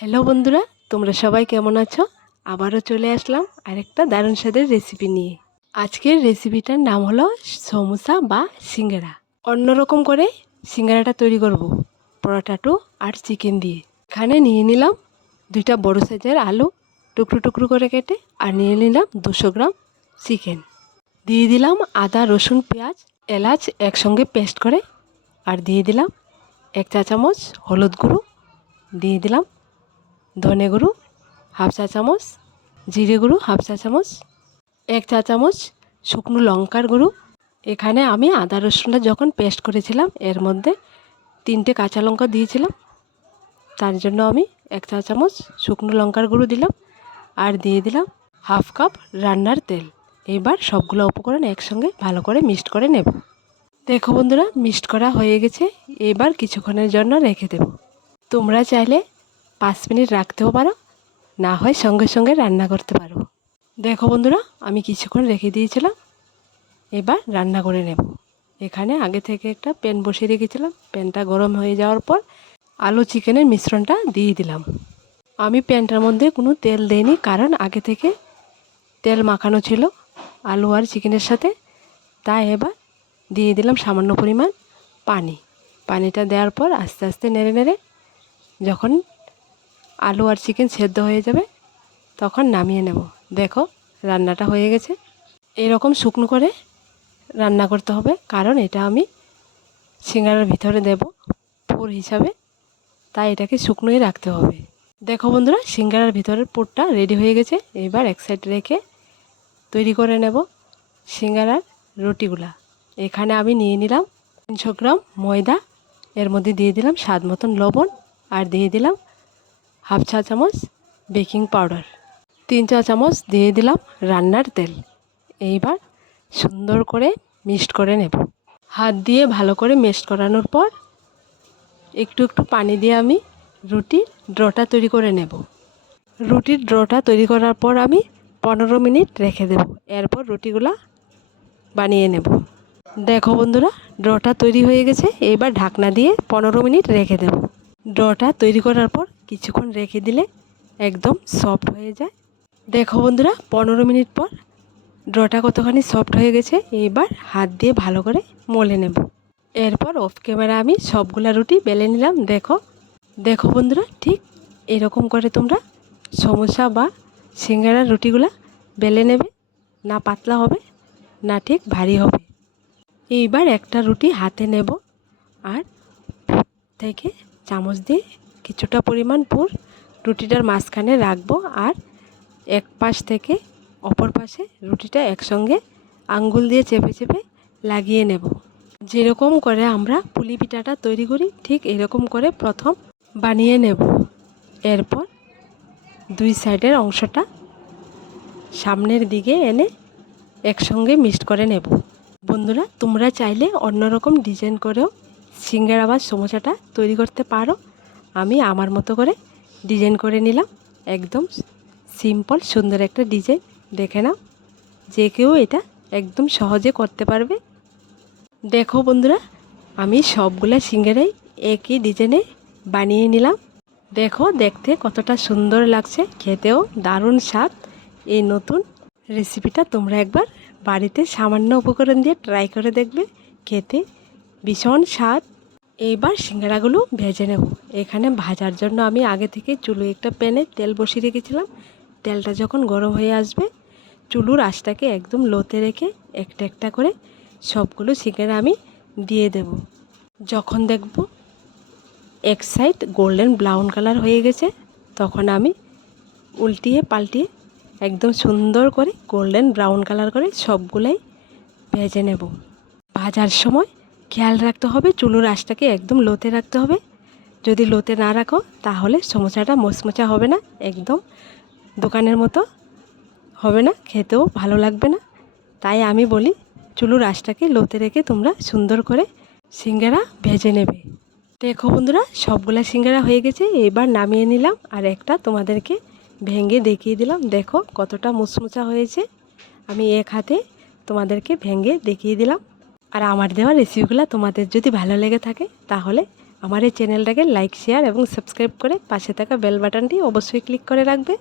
Hello বন্ধুরা, তোমরা সবাই কেমন আছো? আবারও চলে আসলাম আরেকটা দারুণ স্বাদের রেসিপি নিয়ে। আজকের রেসিপিটার নাম হলো সমোসা বা সিঙ্গারা। অন্যরকম করে সিঙ্গারাটা তৈরি করব, পরোটাটো আর চিকেন দিয়ে। এখানে নিয়ে নিলাম দুইটা বড় সাইজের আলু, টুকরো টুকরো করে কেটে আর নিয়ে নিলাম দুশো গ্রাম চিকেন দিয়ে দিলাম আদা, রসুন, পেঁয়াজ, এলাচ একসঙ্গে পেস্ট করে আর দিয়ে দিলাম এক চা চামচ হলুদ গুঁড়ো। দিয়ে দিলাম ধনে গুঁড়ো, হাফ চা চামচ, জিরে গুঁড়ো, হাফ চা চামচ, এক চা চামচ শুকনো লঙ্কার গুঁড়ো। এখানে আমি আদা রসুনটা যখন পেস্ট করেছিলাম, এর মধ্যে তিনটে কাঁচা লঙ্কা দিয়েছিলাম। তার জন্য আমি এক চা চামচ শুকনো লঙ্কার গুঁড়ো দিলাম আর দিয়ে দিলাম হাফ কাপ রান্নার তেল। এবার সবগুলো উপকরণ একসঙ্গে ভালো করে মিক্সড করে নেব। দেখো বন্ধুরা, মিক্সড করা হয়ে গেছে। এবার কিছুক্ষণের জন্য রেখে দেব। তোমরা চাইলে পাঁচ মিনিট রাখতেও পারো, না হয় সঙ্গে সঙ্গে রান্না করতে পারো। দেখো বন্ধুরা, আমি কিছুক্ষণ রেখে দিয়েছিলাম, এবার রান্না করে নেব। এখানে আগে থেকে একটা প্যান বসিয়ে রেখেছিলাম, প্যানটা গরম হয়ে যাওয়ার পর আলু চিকেনের মিশ্রণটা দিয়ে দিলাম। আমি প্যানটার মধ্যে কোনো তেল দেইনি, কারণ আগে থেকে তেল মাখানো ছিল আলু আর চিকেনের সাথে, তাই এবার দিয়ে দিলাম সামান্য পরিমাণ পানি। পানিটা দেওয়ার পর আস্তে আস্তে নেড়ে নেড়ে যখন আলু আর চিকেন সেদ্ধ হয়ে যাবে, তখন নামিয়ে নেব। দেখো, রান্নাটা হয়ে গেছে। এরকম শুকনো করে রান্না করতে হবে, কারণ এটা আমি সিঙ্গারার ভিতরে দেব, পুর হিসাবে। তাই এটাকে শুকনোই রাখতে হবে। দেখো বন্ধুরা, সিঙ্গারার ভিতরের পুরটা রেডি হয়ে গেছে। এবার এক সাইড রেখে তৈরি করে নেব সিঙ্গারার রুটিগুলা। এখানে আমি নিয়ে নিলাম তিনশো গ্রাম ময়দা, এর মধ্যে দিয়ে দিলাম স্বাদ মতন লবণ, আর দিয়ে দিলাম হাফ চা চামচ বেকিং পাউডার, তিন চা চামচ দিয়ে দিলাম রান্নার তেল। এইবার সুন্দর করে মিক্সড করে নেব। হাত দিয়ে ভালো করে মিক্সড করানোর পর একটু একটু পানি দিয়ে আমি রুটির ড্রটা তৈরি করে নেব। রুটির ড্রটা তৈরি করার পর আমি পনেরো মিনিট রেখে দেব। এরপর রুটিগুলা বানিয়ে নেব। দেখো বন্ধুরা, ড্রটা তৈরি হয়ে গেছে। এবার ঢাকনা দিয়ে পনেরো মিনিট রেখে দেব। ড্রটা তৈরি করার পর কিছুক্ষণ রেখে দিলে একদম সফট হয়ে যায়। দেখো বন্ধুরা, পনেরো মিনিট পর ড্রটা কতখানি সফট হয়ে গেছে, এবার হাত দিয়ে ভালো করে মলে নেব। এরপর অফ ক্যামেরা আমি সবগুলা রুটি বেলে নিলাম, দেখো। দেখো বন্ধুরা, ঠিক এরকম করে তোমরা সমোসা বা সিঙ্গারার রুটিগুলা বেলে নেবে। না পাতলা হবে, না ঠিক ভারী হবে। এইবার একটা রুটি হাতে নেব, আর থেকে চামচ দিয়ে কিছুটা পরিমাণ পুর রুটিটার মাঝখানে রাখব আর এক পাশ থেকে অপর পাশে রুটিটা একসঙ্গে আঙ্গুল দিয়ে চেপে চেপে লাগিয়ে নেব। যেরকম করে আমরা পুলি পিঠাটা তৈরি করি, ঠিক এরকম করে প্রথম বানিয়ে নেব। এরপর দুই সাইডের অংশটা সামনের দিকে এনে একসঙ্গে মিক্সড করে নেব। বন্ধুরা, তোমরা চাইলে অন্যরকম ডিজাইন করেও সিঙ্গারা বা সমোসাটা তৈরি করতে পারো। আমি আমার মতো করে ডিজাইন করে নিলাম। একদম সিম্পল, সুন্দর একটা ডিজাইন। দেখে নাও, যে কেউ এটা একদম সহজে করতে পারবে। দেখো বন্ধুরা, আমি সবগুলা সিঙ্গারাই একই ডিজাইনে বানিয়ে নিলাম। দেখো, দেখতে কতটা সুন্দর লাগছে। খেতেও দারুণ স্বাদ। এই নতুন রেসিপিটা তোমরা একবার বাড়িতে সামান্য উপকরণ দিয়ে ট্রাই করে দেখবে। খেতে ভীষণ স্বাদ। এইবার সিঙ্গারাগুলো ভেজে নেব। এখানে ভাজার জন্য আমি আগে থেকে চুলো একটা প্যানে তেল বসিয়ে রেখেছিলাম। তেলটা যখন গরম হয়ে আসবে, চুলুর আঁচটাকে একদম লোতে রেখে একটা একটা করে সবগুলো সিঙ্গারা আমি দিয়ে দেব। যখন দেখব এক সাইড গোল্ডেন ব্রাউন কালার হয়ে গেছে, তখন আমি উল্টিয়ে পাল্টিয়ে একদম সুন্দর করে গোল্ডেন ব্রাউন কালার করে সবগুলাই ভেজে নেব। ভাজার সময় খেয়াল রাখতে হবে চুলোর আঁচটাকে একদম লোতে রাখতে হবে। যদি লোতে না রাখো, তাহলে সমোসাটা মোচমোচা হবে না, একদম দোকানের মতো হবে না, খেতেও ভালো লাগবে না। তাই আমি বলি চুলোর আঁচটাকে লোতে রেখে তোমরা সুন্দর করে সিঙ্গারা ভেজে নেবে। দেখো বন্ধুরা, সবগুলা সিঙ্গারা হয়ে গেছে, এবার নামিয়ে নিলাম, আর একটা তোমাদেরকে ভেঙে দেখিয়ে দিলাম। দেখো কতটা মুচমুচা হয়েছে। আমি এক হাতে তোমাদেরকে ভেঙে দেখিয়ে দিলাম। আর আমার দেওয়া রেসিপিগুলো তোমাদের যদি ভালো লেগে থাকে, তাহলে আমার এই চ্যানেলটাকে লাইক শেয়ার এবং সাবস্ক্রাইব করে পাশে থাকা বেল বাটনটি অবশ্যই ক্লিক করে রাখবে।